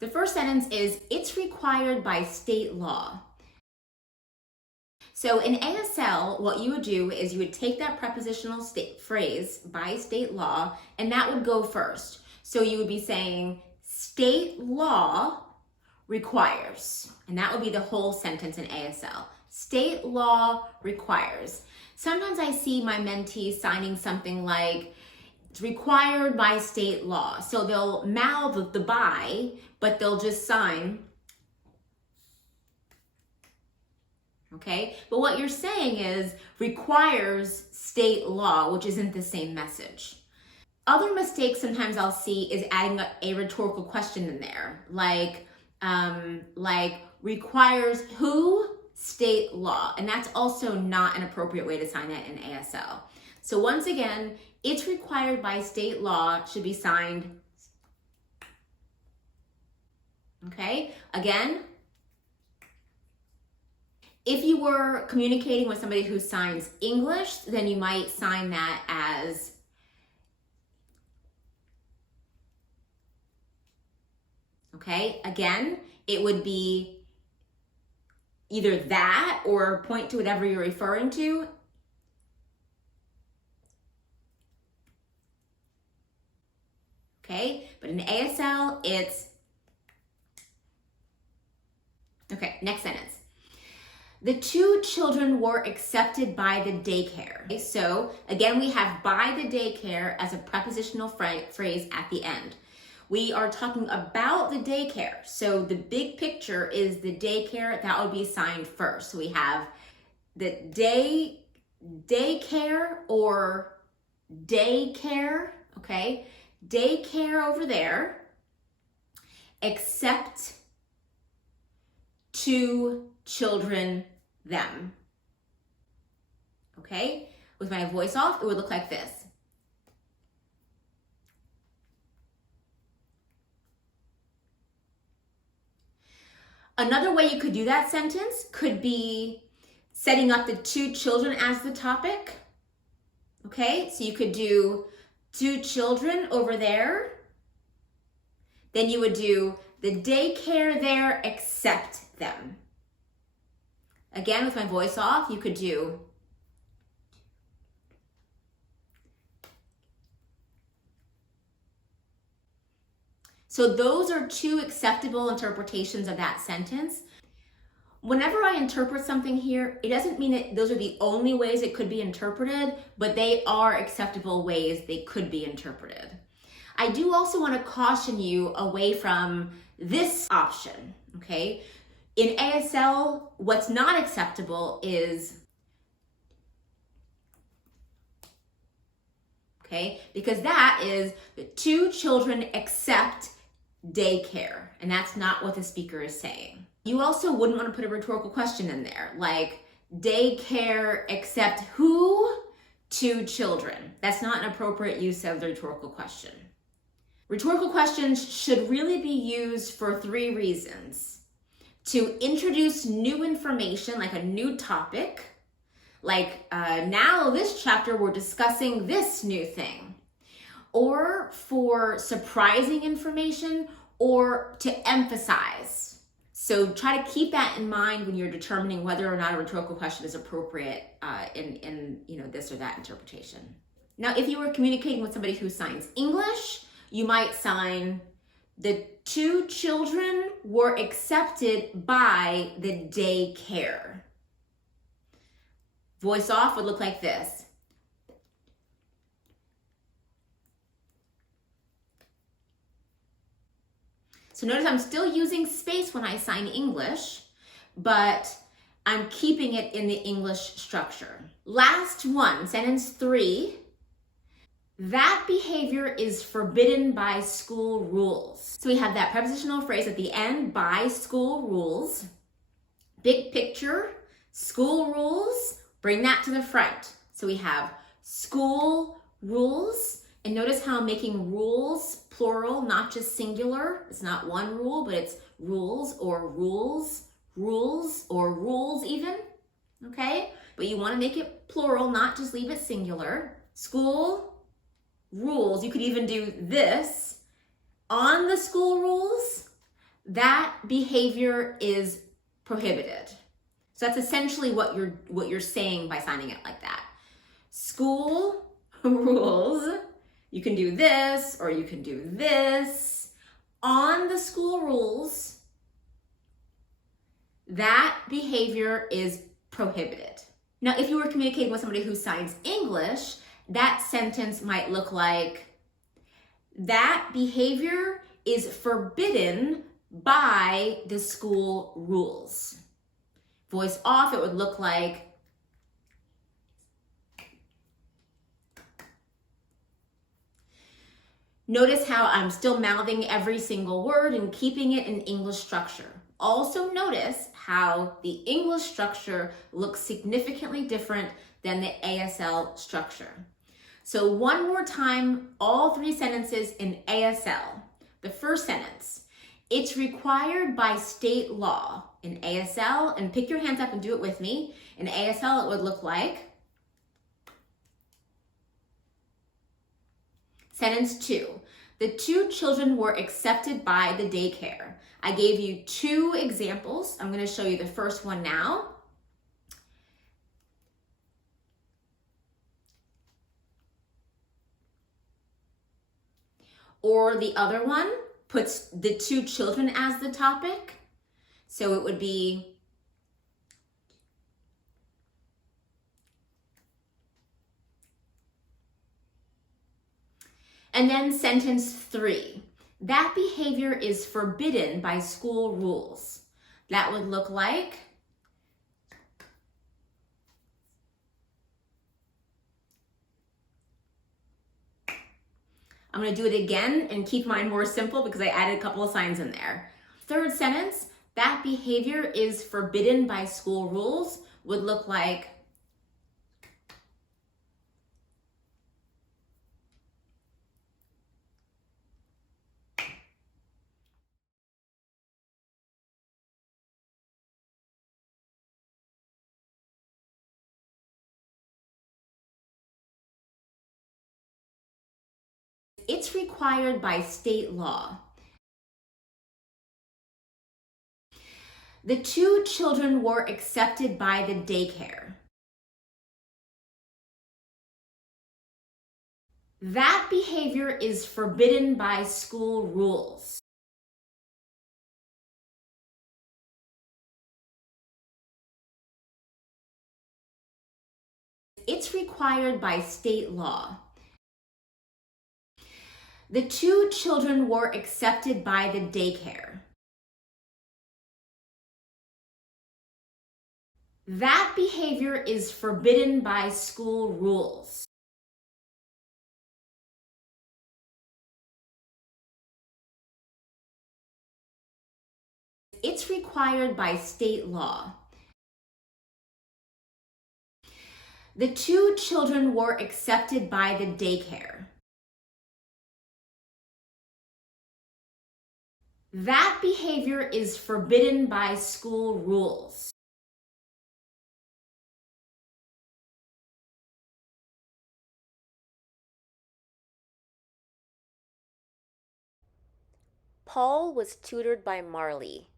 The first sentence is, it's required by state law. So in ASL, what you would do is you would take that prepositional phrase, by state law, and that would go first. So you would be saying, state law requires, and that would be the whole sentence in ASL. State law requires. Sometimes I see my mentees signing something like, it's required by state law. So they'll mouth the by, but they'll just sign. Okay, but what you're saying is requires state law, which isn't the same message. Other mistakes sometimes I'll see is adding a rhetorical question in there, like requires who? State law. And that's also not an appropriate way to sign that in ASL. So once again, it's required by state law should be signed. Okay, again, if you were communicating with somebody who signs English, then you might sign that as okay, again, it would be either that or point to whatever you're referring to. Okay, but in ASL, it's okay, next sentence. The 2 children were accepted by the daycare. Okay, so again, we have by the daycare as a prepositional phrase at the end. We are talking about the daycare. So the big picture is the daycare, that would be signed first. So we have the daycare or daycare, okay? Daycare over there, except 2 children, them. Okay? With my voice off, it would look like this. Another way you could do that sentence could be setting up the 2 children as the topic. Okay? So you could do 2 children over there. Then you would do the daycare there except them. Again, with my voice off, you could do so those are 2 acceptable interpretations of that sentence. Whenever I interpret something here, it doesn't mean that those are the only ways it could be interpreted, but they are acceptable ways they could be interpreted. I do also want to caution you away from this option, okay? In ASL, what's not acceptable is, okay, because that is the 2 children except daycare, and that's not what the speaker is saying. You also wouldn't want to put a rhetorical question in there, like daycare except who? 2 children. That's not an appropriate use of the rhetorical question. Rhetorical questions should really be used for 3 reasons. To introduce new information, like a new topic, like now this chapter we're discussing this new thing, or for surprising information, or to emphasize. So try to keep that in mind when you're determining whether or not a rhetorical question is appropriate in this or that interpretation. Now, if you were communicating with somebody who signs English, you might sign, the 2 children were accepted by the daycare. Voice off would look like this. So notice I'm still using space when I sign English, but I'm keeping it in the English structure. Last one, sentence 3. That behavior is forbidden by school rules. So we have that prepositional phrase at the end, by school rules. Big picture, school rules, bring that to the front. So we have school rules, and notice how I'm making rules plural, not just singular. It's not one rule, but it's rules or rules, rules or rules even, okay? But you want to make it plural, not just leave it singular. School rules, you could even do this. On the school rules, that behavior is prohibited. So that's essentially what you're saying by signing it like that. School rules, you can do this or you can do this. On the school rules, that behavior is prohibited. Now, if you were communicating with somebody who signs English, that sentence might look like, that behavior is forbidden by the school rules. Voice off, it would look like, notice how I'm still mouthing every single word and keeping it in English structure. Also notice how the English structure looks significantly different than the ASL structure. So one more time, all three sentences in ASL. The first sentence, it's required by state law. In ASL, and pick your hands up and do it with me. In ASL, it would look like, sentence 2, the 2 children were accepted by the daycare. I gave you 2 examples. I'm going to show you the first one now. Or the other one puts the 2 children as the topic. So it would be, and then sentence 3, that behavior is forbidden by school rules. That would look like, I'm going to do it again and keep mine more simple because I added a couple of signs in there. Third sentence, that behavior is forbidden by school rules would look like, it's required by state law. The 2 children were accepted by the daycare. That behavior is forbidden by school rules. It's required by state law. The 2 children were accepted by the daycare. That behavior is forbidden by school rules. It's required by state law. The 2 children were accepted by the daycare. That behavior is forbidden by school rules. Paul was tutored by Marley.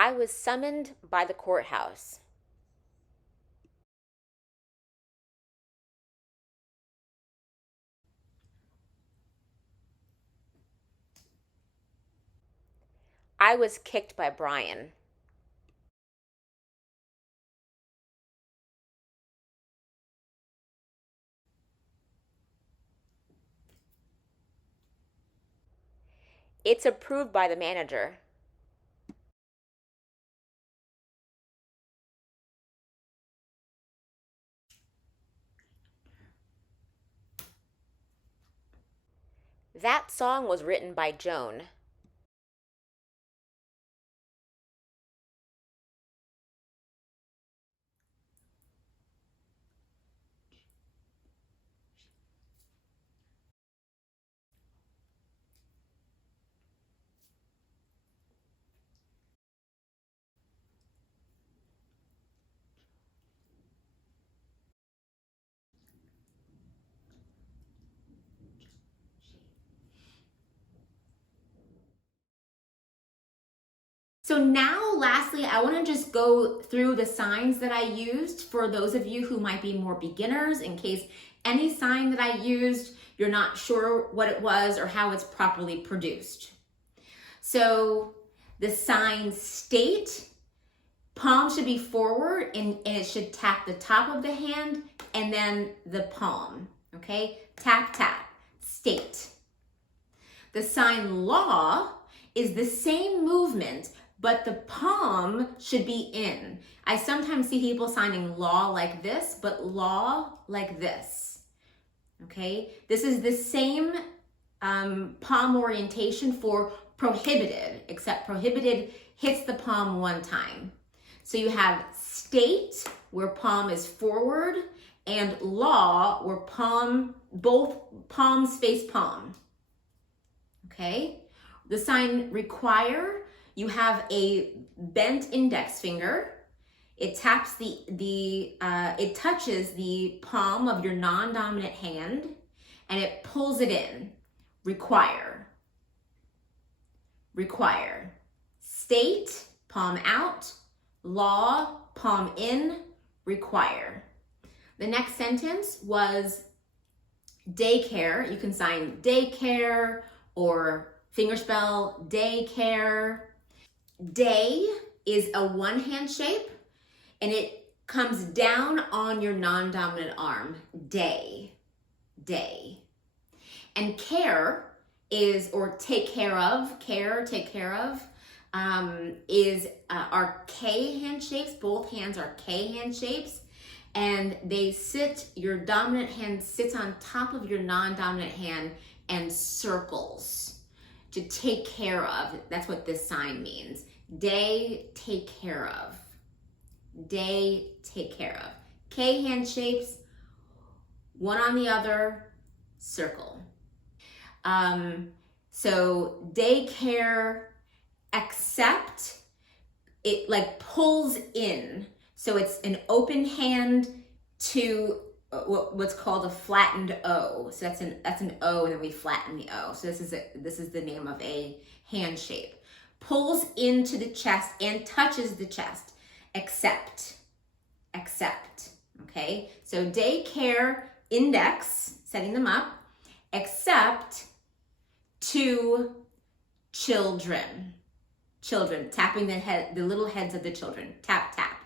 I was summoned by the courthouse. I was kicked by Brian. It's approved by the manager. That song was written by Joan. So now, lastly, I want to just go through the signs that I used for those of you who might be more beginners, in case any sign that I used, you're not sure what it was or how it's properly produced. So the sign state, palm should be forward and it should tap the top of the hand and then the palm, okay? Tap, tap, state. The sign law is the same movement, but the palm should be in. I sometimes see people signing law like this, but law like this, okay? This is the same palm orientation for prohibited, except prohibited hits the palm one time. So you have state, where palm is forward, and law, where both palms face palm, okay? The sign require, you have a bent index finger. It taps it touches the palm of your non-dominant hand and it pulls it in. Require. Require. State, palm out. Law, palm in. Require. The next sentence was daycare. You can sign daycare or fingerspell daycare. Day is a one-hand shape and it comes down on your non-dominant arm. Day, day. And care is, or take care of, take care of, is our K hand shapes. Both hands are K hand shapes. And they sit, your dominant hand sits on top of your non-dominant hand and circles. To take care of, that's what this sign means. Day, take care of. Day, take care of. K hand shapes, one on the other, circle. So daycare, accept, it like pulls in. So it's an open hand to what's called a flattened O. So that's an O, and then we flatten the O. So this is the name of a hand shape. Pulls into the chest and touches the chest. Accept, accept. Okay. So daycare, index, setting them up. Accept to children. Children, tapping the little heads of the children. Tap, tap.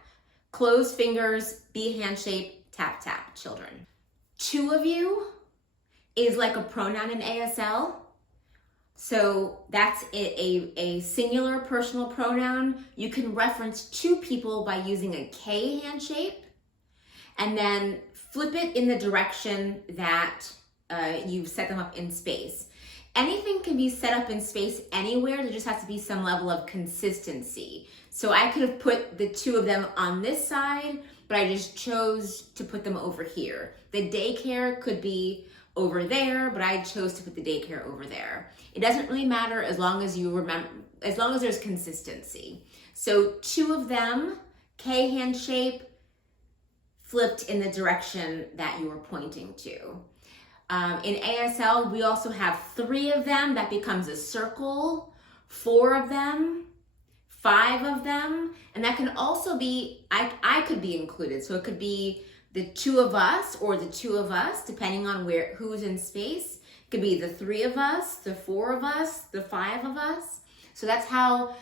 Closed fingers, B hand shape, tap, tap, children. Two of you is like a pronoun in ASL. So that's a singular personal pronoun. You can reference two people by using a K hand shape and then flip it in the direction that you've set them up in space. Anything can be set up in space anywhere. There just has to be some level of consistency. So I could have put the two of them on this side, but I just chose to put them over here. The daycare could be over there, but I chose to put the daycare over there. It doesn't really matter as long as you remember, as long as there's consistency. So two of them, K hand shape, flipped in the direction that you were pointing to. In ASL, we also have 3 of them. That becomes a circle. 4 of them, 5 of them, and that can also be, I could be included. So it could be the 2 of us or the 2 of us, depending on who's in space. It could be the 3 of us, the 4 of us, the 5 of us. So that's how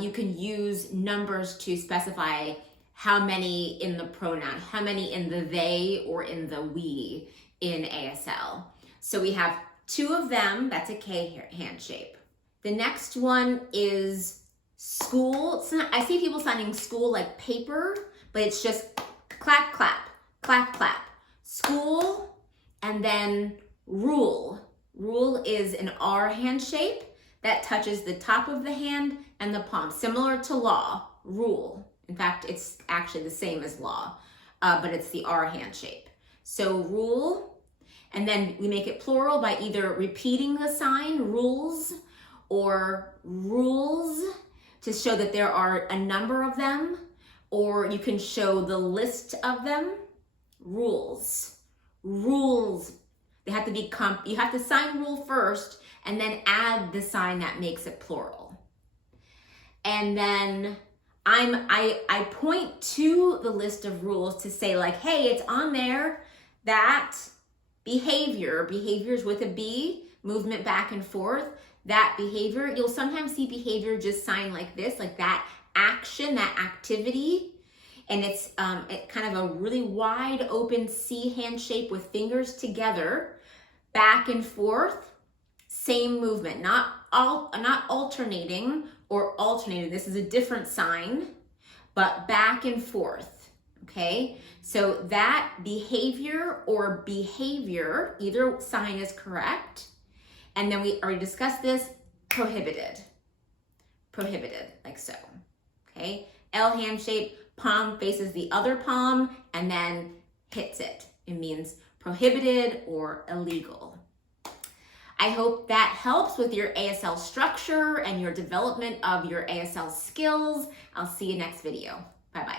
you can use numbers to specify how many in the pronoun, how many in the they or in the we in ASL. So we have 2 of them, that's a K hand shape. The next one is school. I see people signing school like paper, but it's just clap, clap, clap, clap. School, and then rule. Rule is an R hand shape that touches the top of the hand and the palm, similar to law, rule. In fact, it's actually the same as law, but it's the R hand shape. So rule, and then we make it plural by either repeating the sign, rules, or rules, to show that there are a number of them, or you can show the list of them. Rules, rules. They have to be, you have to sign rule first and then add the sign that makes it plural. and then I point to the list of rules to say like, hey, it's on there that behaviors with a B, movement back and forth, that behavior, you'll sometimes see behavior just sign like this, like that action, that activity. And it's kind of a really wide open C hand shape with fingers together, back and forth, same movement, not alternating or alternating. This is a different sign, but back and forth, okay? So that behavior or behavior, either sign is correct. And then we already discussed this, prohibited, like so, okay? L hand shape, palm faces the other palm and then hits it. It means prohibited or illegal. I hope that helps with your ASL structure and your development of your ASL skills. I'll see you next video. Bye-bye.